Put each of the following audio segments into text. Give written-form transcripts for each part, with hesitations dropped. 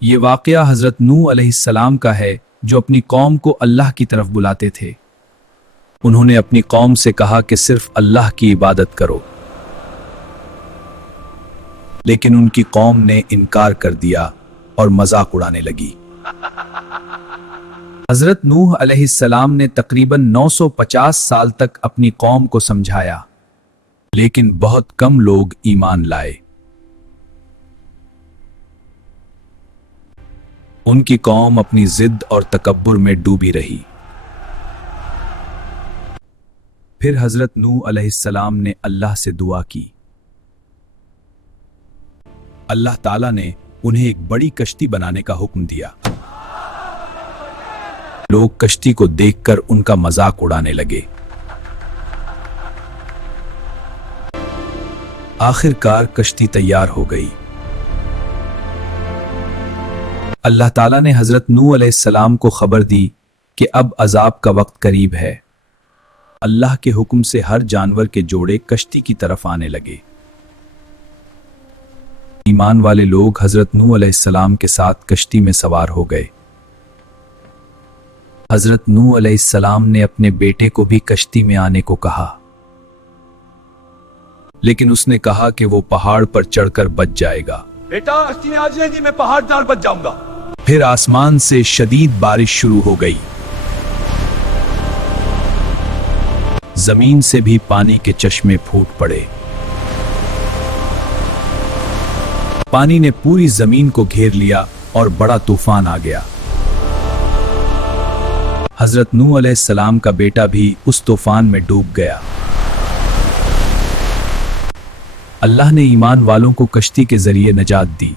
یہ واقعہ حضرت نوح علیہ السلام کا ہے جو اپنی قوم کو اللہ کی طرف بلاتے تھے۔ انہوں نے اپنی قوم سے کہا کہ صرف اللہ کی عبادت کرو، لیکن ان کی قوم نے انکار کر دیا اور مذاق اڑانے لگی۔ حضرت نوح علیہ السلام نے تقریباً 950 سال تک اپنی قوم کو سمجھایا، لیکن بہت کم لوگ ایمان لائے۔ ان کی قوم اپنی ضد اور تکبر میں ڈوبی رہی۔ پھر حضرت نوح علیہ السلام نے اللہ سے دعا کی۔ اللہ تعالیٰ نے انہیں ایک بڑی کشتی بنانے کا حکم دیا۔ لوگ کشتی کو دیکھ کر ان کا مذاق اڑانے لگے۔ آخر کار کشتی تیار ہو گئی۔ اللہ تعالیٰ نے حضرت نوح علیہ السلام کو خبر دی کہ اب عذاب کا وقت قریب ہے۔ اللہ کے حکم سے ہر جانور کے جوڑے کشتی کی طرف آنے لگے۔ ایمان والے لوگ حضرت نوح علیہ السلام کے ساتھ کشتی میں سوار ہو گئے۔ حضرت نوح علیہ السلام نے اپنے بیٹے کو بھی کشتی میں آنے کو کہا، لیکن اس نے کہا کہ وہ پہاڑ پر چڑھ کر بچ جائے گا۔ بیٹا کشتی میں آ جائیں جی، میں پہاڑ ڈال بچ جاؤں گا۔ پھر آسمان سے شدید بارش شروع ہو گئی۔ زمین سے بھی پانی کے چشمے پھوٹ پڑے۔ پانی نے پوری زمین کو گھیر لیا اور بڑا طوفان آ گیا۔ حضرت نوح علیہ السلام کا بیٹا بھی اس طوفان میں ڈوب گیا۔ اللہ نے ایمان والوں کو کشتی کے ذریعے نجات دی۔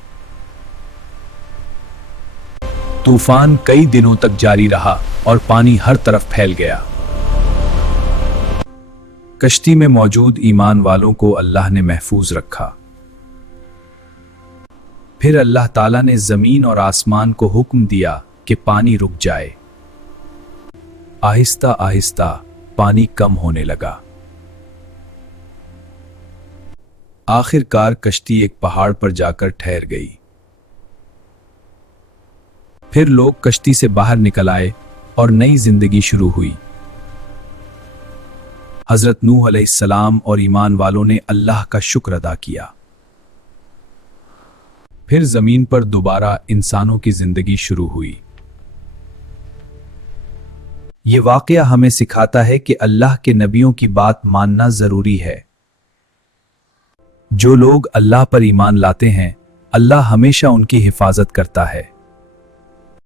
طوفان کئی دنوں تک جاری رہا اور پانی ہر طرف پھیل گیا۔ کشتی میں موجود ایمان والوں کو اللہ نے محفوظ رکھا۔ پھر اللہ تعالیٰ نے زمین اور آسمان کو حکم دیا کہ پانی رک جائے۔ آہستہ آہستہ پانی کم ہونے لگا۔ آخر کار کشتی ایک پہاڑ پر جا کر ٹھہر گئی۔ پھر لوگ کشتی سے باہر نکل آئے اور نئی زندگی شروع ہوئی۔ حضرت نوح علیہ السلام اور ایمان والوں نے اللہ کا شکر ادا کیا۔ پھر زمین پر دوبارہ انسانوں کی زندگی شروع ہوئی۔ یہ واقعہ ہمیں سکھاتا ہے کہ اللہ کے نبیوں کی بات ماننا ضروری ہے۔ جو لوگ اللہ پر ایمان لاتے ہیں، اللہ ہمیشہ ان کی حفاظت کرتا ہے۔